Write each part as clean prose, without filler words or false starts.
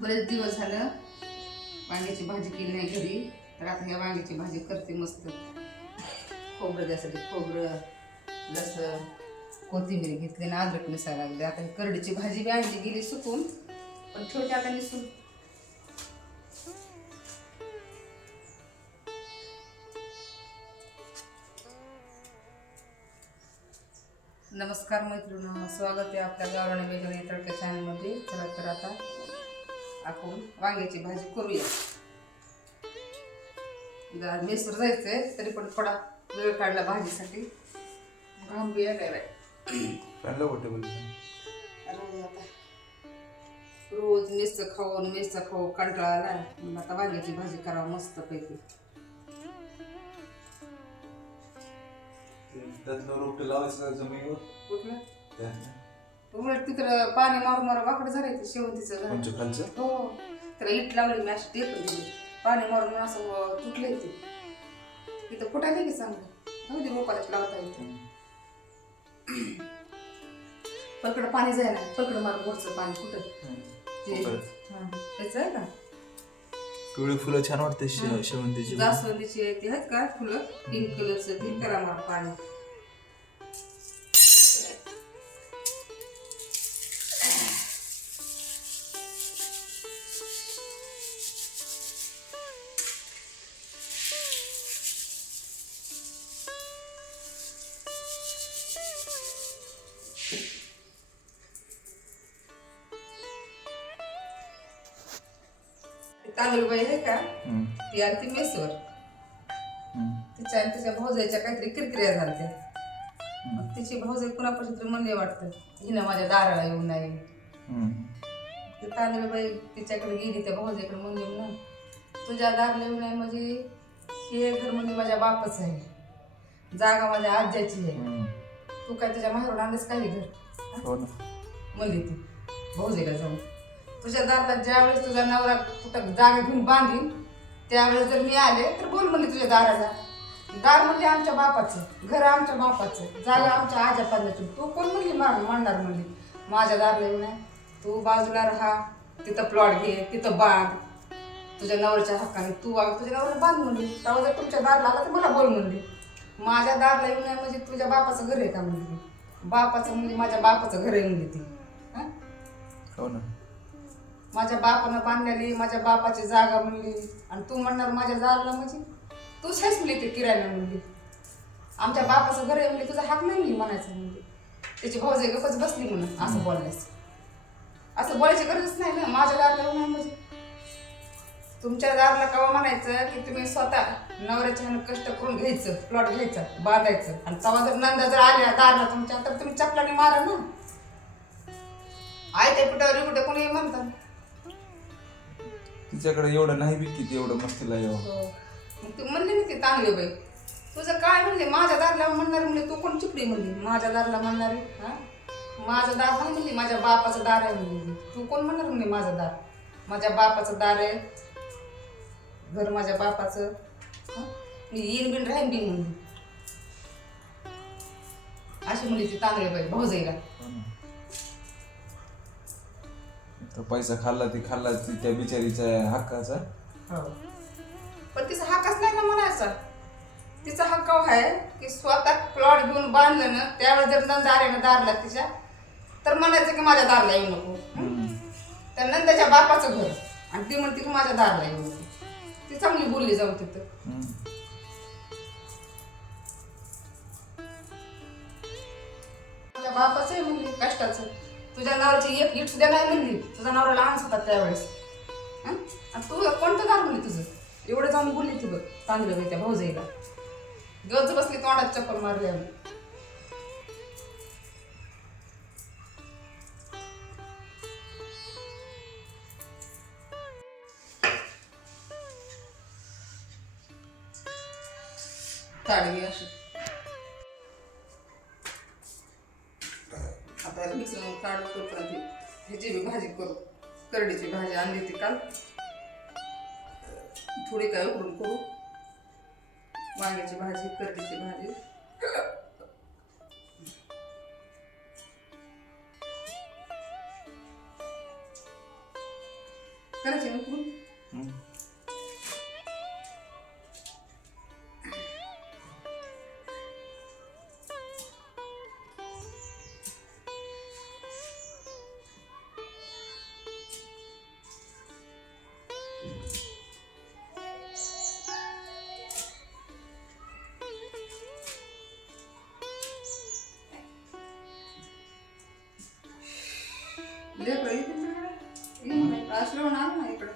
बरेच दिवस झालं वांग्याची भाजी केली नाही घरी, तर आता ह्या वांग्याची भाजी करते मस्त. खोबरं द्यासाठी खोबरं, लसण, कोथिंबीर घेतली ना, अद्रक मिसळायला लागले. आता ही करडीची भाजी बी आणली गेली सुकून, पण ठेवते आता निसून. नमस्कार मैत्रिणी, स्वागत आहे आपल्या गावराणी वेगळ्या तडका चॅनलमध्ये. चला तर आता आपण वांग्याची भाजी करूया. आज मेसूर जायचंय, तरी पण थोडा वेळ काढला भाजीसाठी. घाम बी यायला रोज मेसचं खाऊ कंटाळा आला. मग आता वांग्याची भाजी करावं मस्त पैकी. कुठलं उलट तिकडं पाणी मारून मारून वाकडं झालं शेवंतीचं. हो, त्याला इट लावली मी अशी टेकून दिली, पाणी मारून असं तुटले ते. तिथं फुटायला की चांगलं नव्हती रोपालाच लावता येते. पकडं पाणी जायला, पकडं मारून वरचं पाणी कुठं त्याच आहे का. पिवळी फुलं छान वाटते शेवंतीची. जास्वंदीची ते आहेत का फुलं पिंक कलरचं, ते करा मार पाणी. तांदूळ बाई आहे का, ती आली ती मेसवर. तिच्या भाऊजाईच्या काहीतरी किरकिऱ्या झाल्या. मग तिची भाऊजाई कुणापासून तरी म्हणले वाटतं, हिनं माझ्या दाराला येऊ नये. ते तांदूळ बाई तिच्याकडे गेली, त्या भाऊजाईकडे म्हणले ना, तुझ्या दाराला येऊ नये म्हणजे हे घर म्हणजे माझ्या बापाचं आहे, जागा माझ्या आज्याची आहे. तू काय तुझ्या माहेरून आणलेस काही घर म्हणली ती भाऊजाईला जाऊन. तुझ्या दाराला ज्यावेळेस तुझा नवरा कुठं जागा घेऊन बांधीन, त्यावेळेस जर मी आले तर बोल म्हणले तुझ्या दाराला. दार म्हणजे आमच्या बापाचं, घर आमच्या बापाचं, जागा आमच्या आजा पाल्याची. तू कोण म्हणली म्हणणार म्हणली माझ्या दाराला येऊ नये. तू बाजूला राहा, तिथं प्लॉट घे, तिथं बांध तुझ्या नवऱ्याच्या हक्काने. तू तुझ्या नवऱ्याला बांध म्हणली. तेव्हा जर तुमच्या दारला आला तर मला बोल म्हणली. माझ्या दारला येऊ नये म्हणजे तुझ्या बापाचं घर आहे का म्हणली. बापाचं म्हणजे माझ्या बापाचं घर आहे म्हणली ती. हो ना, माझ्या बापानं बांधलेली माझ्या बापाची जागा म्हणली, आणि तू म्हणणार माझ्या दाराला म्हणजे तूच आहेस म्हणली ते किरायला म्हणली. आमच्या बापाचं घर आहे म्हणली, तुझा हाक नाही म्हणली म्हणायचं म्हणली. त्याची भाऊजाई गपच बसली म्हणून असं बोलायचं. असं बोलायची गरजच नाही ना. माझ्या दाराला येऊ नये म्हणजे तुमच्या दाराला कवा म्हणायचं की तुम्ही स्वतः नवऱ्याच्या कष्ट करून घ्यायचं, प्लॉट घ्यायचा, बांधायचं, आणि तेव्हा जर नंदा जर आल्या दारला तुमच्या तर तुम्ही चपलाने मारा ना. आय ते कुठं कुठे कोणी म्हणतात. तिच्याकडे एवढं नाही विकत, एवढं मस्तीला येऊ. मग ती म्हणली ना ती तांगली बाई, तुझं काय म्हणले माझ्या दारला म्हणणारी म्हणले. तू कोण चिपडी म्हणली माझ्या दारला म्हणणारी. माझं दार नाही म्हणली, माझ्या बापाचं दार आहे म्हणली. तू कोण म्हणणार म्हणले माझं दार. माझ्या बापाचं दार आहे, घर माझ्या बापाचं. मी येईन बिन राहीन बी म्हणली. अशी म्हणली ती तांदळी बाई भाऊजाईला. पैसा खाल्ला ती त्या बिचारीच्या हक्काचा. हो, पण तिचा हक्कच नाही ना म्हणायचा. तिचा हक्क आहे की स्वतः प्लॉट घेऊन बांधलं ना, त्यावेळेस जर नंदा आले ना दारला तिच्या, तर म्हणायचं की माझ्या दारला येऊ नको. त्या नंदाच्या बापाचं घर, आणि ती म्हणते की माझ्या दारला येऊ नको. ती चांगली बोलली जाऊन तिथं. माझ्या बापाचं आहे म्हणली कष्टाचं. तुझ्या नवऱ्याची एक इट सुद्धा नाही म्हणली. तुझा नवरा लहानच होता त्यावेळेस. आणि तू कोणतं दार म्हणली तुझं एवढं जाऊन बोलली ती बघ तांदूळ त्या भाऊजाईला. गज बसली तोंडात चप्पल मारल्या. ताडगी अशी आता मिक्सर काढ करू. ह्याची बी भाजी करू, करडीची भाजी आणली ती काल. थोडी काय उकडून करू. वांग्याची भाजी, करडीची भाजी. लेकरं येतील तिकडे. येऊन नाही. आज श्रवण आलं ना इकडं.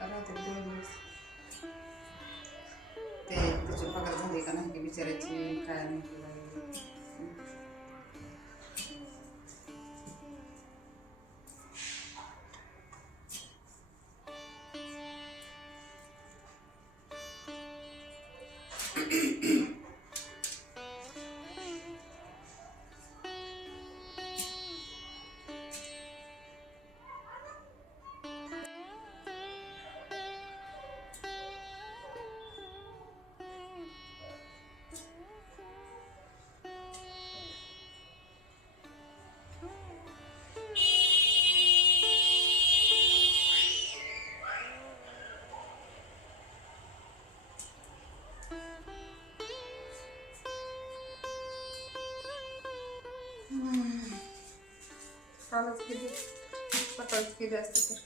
राहते 2 दिवस. ते तिची पगार झाली का नाही की विचारायची काय नाही की बाई. कालच केली सकाळच केली असते तर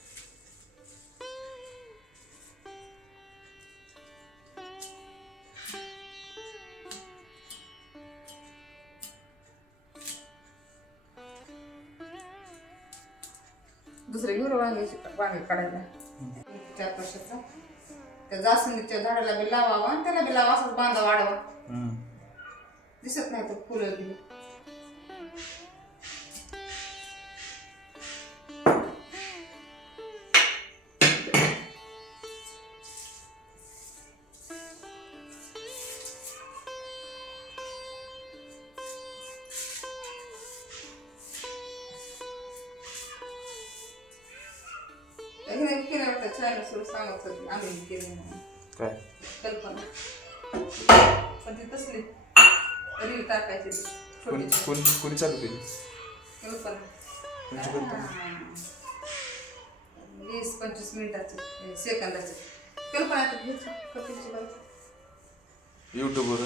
दुसरे घेऊ वांगे काढायला 4 वर्षाचा त्या जास्वंदीच्या झाडाला बी लावावा आणि त्याला बी लावा असं बांधा वाढावा दिसत नाही तर फुलं बी चॅनल सुरू सांगत होती आम्ही केले काय कल्पना पण ती तसली रील टाकायची कोणी चालू केली कल्पना 20-25 मिनिटाचे सेकंदाचे कल्पना कपिलची बाई युट्यूबवर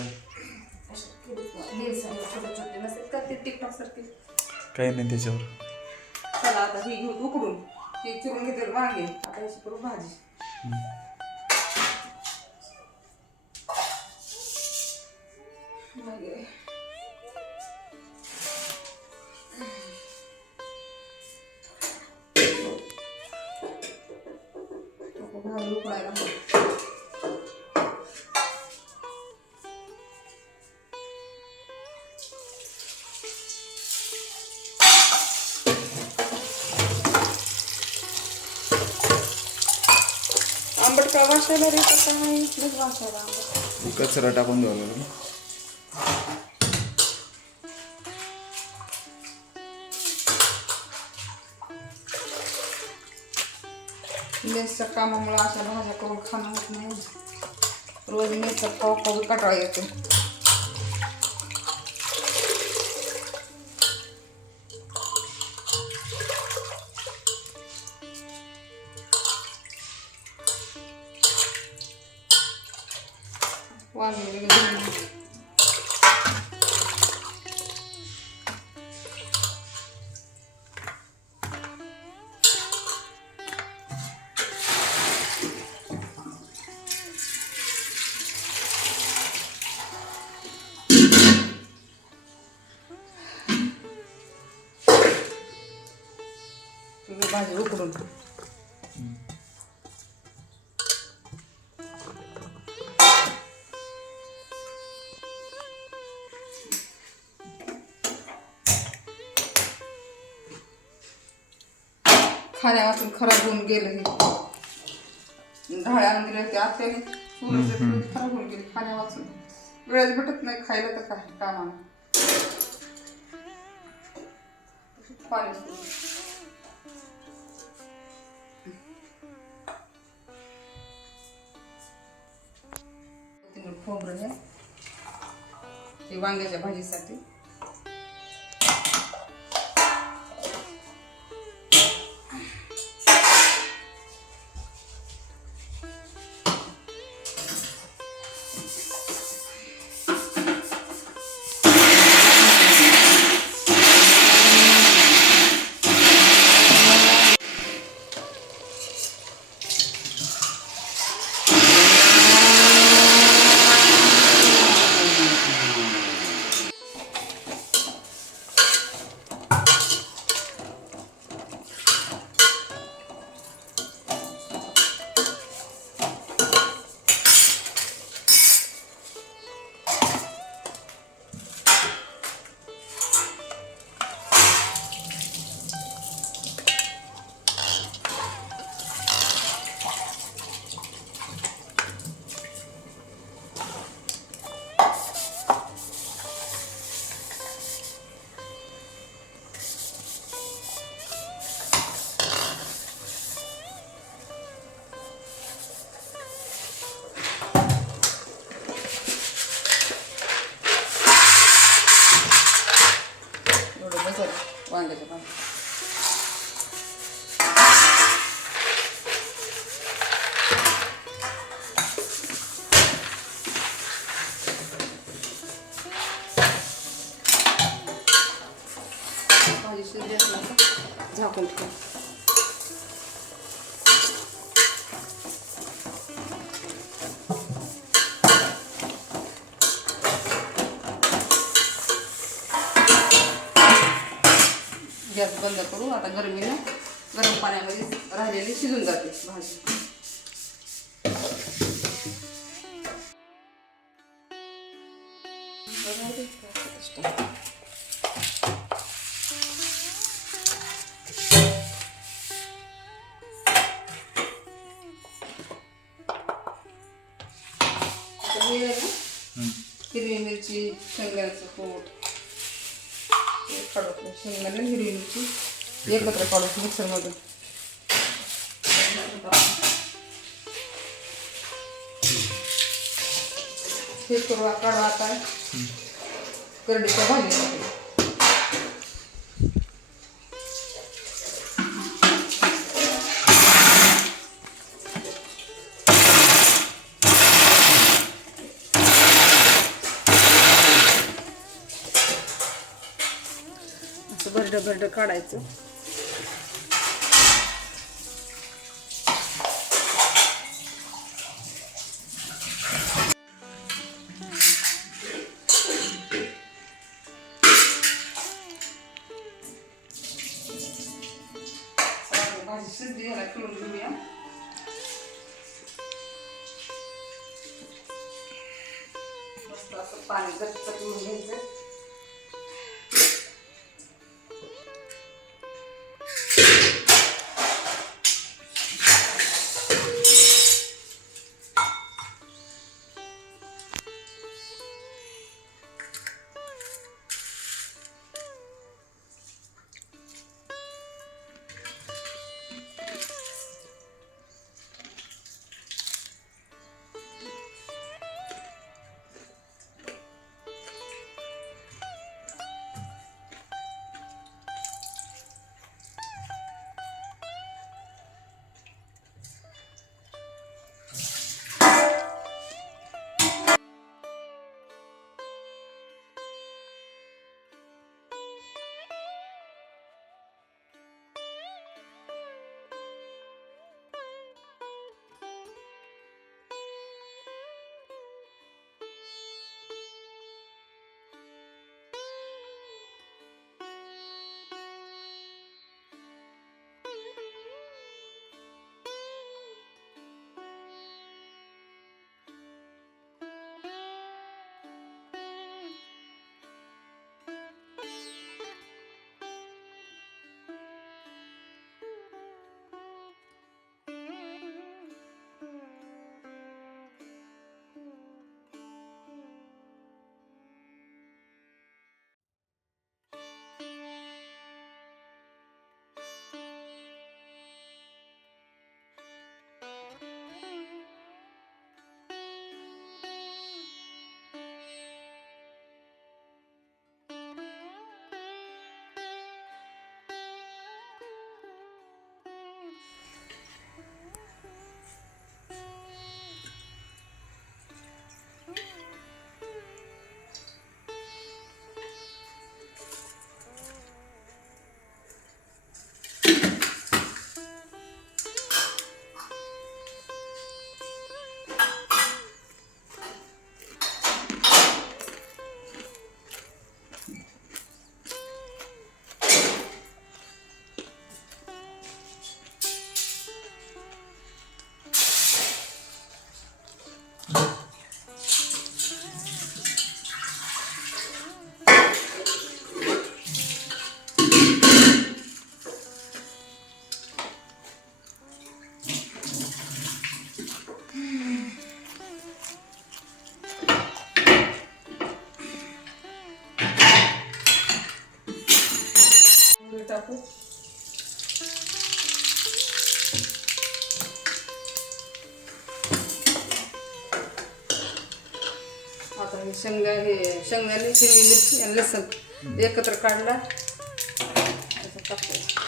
छोटे छोटे नसते का ते टिकटॉक सारखे काही नाही त्याच्यावर चला आता ही घेऊ उकडून हे चिरून घेते वांगे आता याची करू भाजी भाजी उकडायला आंबट का वाशायला रे कसं नाही इथलंच वाशायला आंबट कचरा टाकून द्यावा लागेल मेसच्या कामामुळे अशा भाज्या करून खाणं होत नाही रोज मेसचा खाऊ कटाळा येते वांगे भाजी उकडून खाण्यावाचून खराब होऊन गेलं हे ढाळ्या आणून दिले होते आत्याने खराब होऊन गेली खाण्यावाचून वेळच भेटत नाही खायला तर काय कामानं पाणी खोबरं आहे ते वांग्याच्या भाजीसाठी झाकून ठेवू. गॅस बंद करू. आता गरमीनं गरम पाण्यामध्ये राहिलेली शिजून जाते भाजी. हिरवी मिरची, शेंगदाण्याचं कूट काढू. शेंगदाणे हिरवी मिरची एकत्र काढू मिक्सरमधून. हे करू काढू आता करडीच्या भाजीसाठी. भरडं भरडं काढायचं. भाजी शिजली, ह्याला पिळून घेऊया. मस्त असं पाणी गच्च पिळून घ्यायचं. टाकू. आता हे शेंगदाणे हिरवी मिरची आणि लसूण एकत्र काढला असं टाकायचं.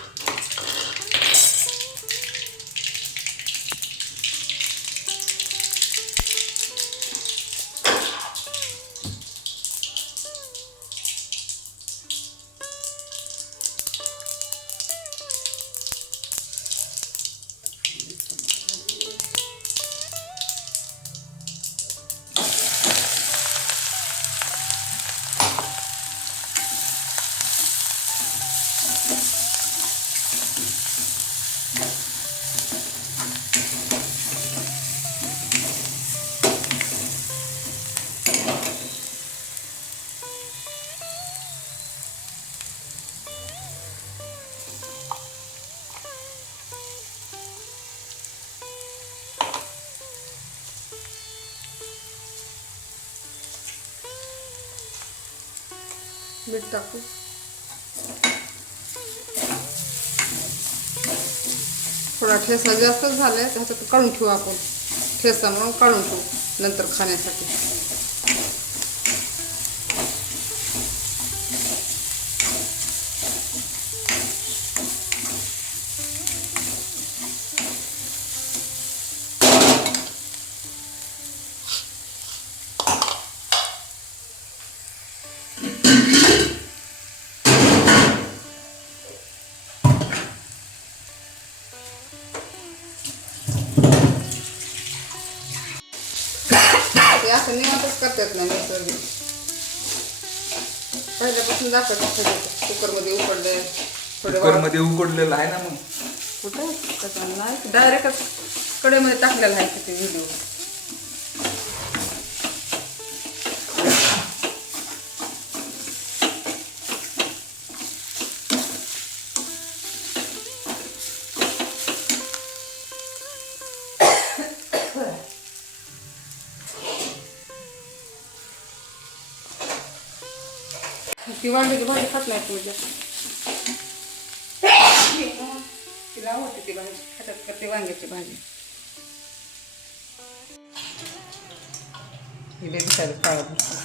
मीठ टाकू. थोडा ठेसा जास्तच झालाय त्याच्यात काढून ठेवू आपण. ठेसा म्हणून काढून ठेवू नंतर खाण्यासाठी. ते असं निवांतच करतात ना मिसळ. पहिल्यापासून दाखवतात कुकरमध्ये उकडलंय थोडे कुकर मध्ये उकडलेलं आहे ना मग. कुठं तसं नाही डायरेक्टच कढईमध्ये टाकलेलं आहे किती व्हिडिओ. ती वांग्याची भाजी खात नाही पूजा. तिला आवडते ती भाजी खातात करते वांग्याची भाजी. ही दिसायला काळं भरपूर.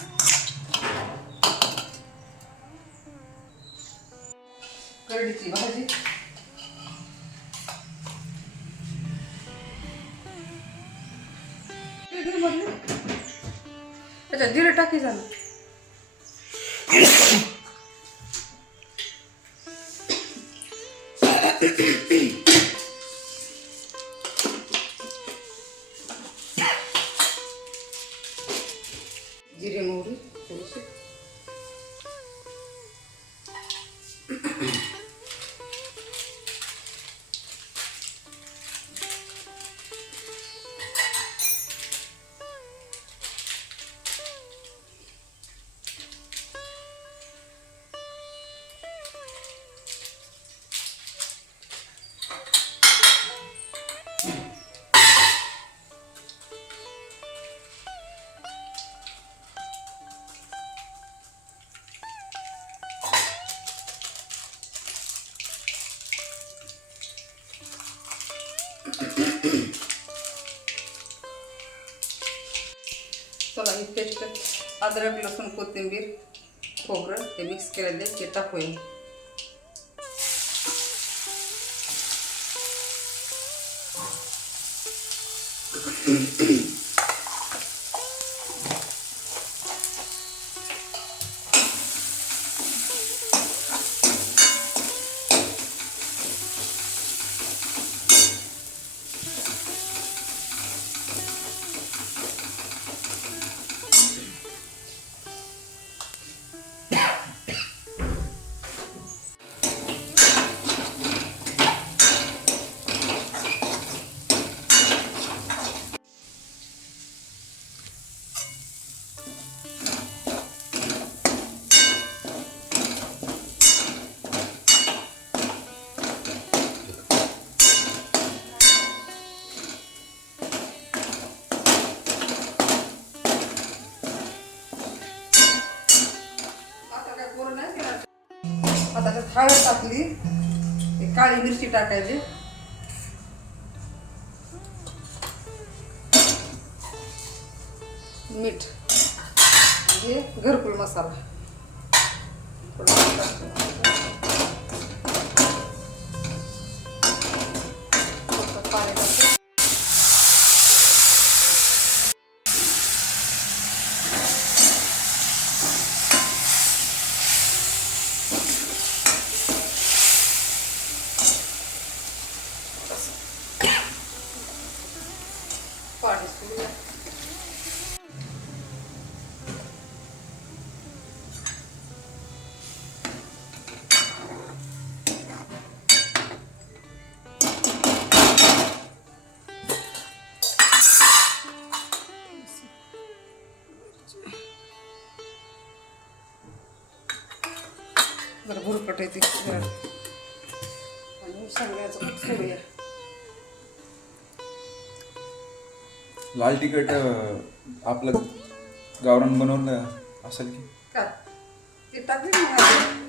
करडीची भाजी. त्याच्यात जिरं टाकी झालं. जिरे मोहरी थोडीशी. चला ही पेस्ट अद्रक लसूण कोथिंबीर खोबरं ते मिक्स केलेले ते टाकूया. आता त्यात हळद टाकली. एक काळी मिरची टाकायची. मीठ हे घरकुल मसाला पाणी टाकते. पाणी सुरू बरं भुरकट येते आणि सगळ्याचं सोडूया. लाल तिखट आपलं गावरान बनवलं असेल की का ते टाकले ना माझे.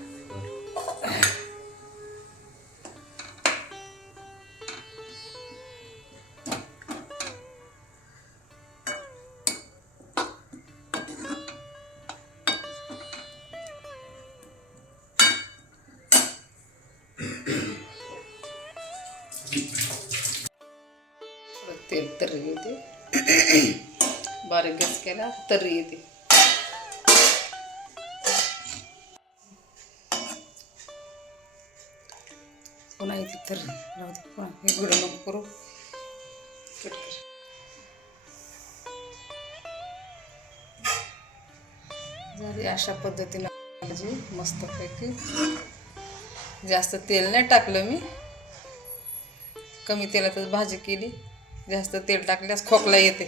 तेल तर्री येते. बारीक गॅस केला तर्री येते. पुन्हा येते तर्री. राहू दे पुन्हा हे गुड नको करू. कट कर. झाली अशा पद्धतीनं भाजी मस्तपैकी. जास्त तेल नाही टाकलं मी, कमी तेलातच भाजी केली. जास्त तेल टाकल्यास खोकला येते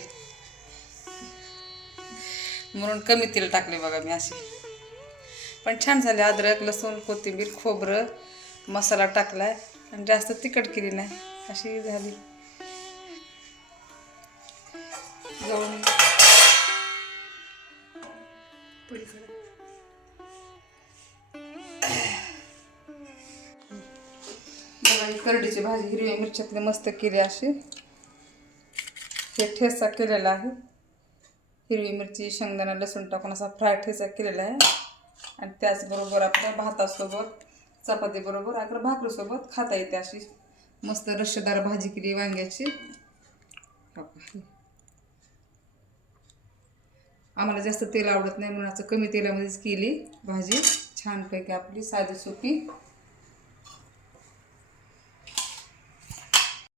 म्हणून कमी तेल टाकले बघा मी अशी. पण छान झाले. अद्रक लसूण कोथिंबीर खोबरं मसाला टाकलाय आणि जास्त तिखट केली नाही, अशी झाली. जाऊन बघा ही करडीची भाजी हिरव्या मिरच्यातली मस्त केली अशी. हे ठेचा केलेला आहे. हिरवी मिरची शेंगदाणा लसूण टाकून असा फ्राय ठेचा केलेला आहे. आणि त्याचबरोबर आपल्या भातासोबत चपातीबरोबर अगर भाकरीसोबत खाता येते अशी मस्त रश्शेदार भाजी केली वांग्याची. आम्हाला जास्त तेल आवडत नाही म्हणून असं कमी तेलामध्येच केली भाजी. छानपैकी आपली साधी सोपी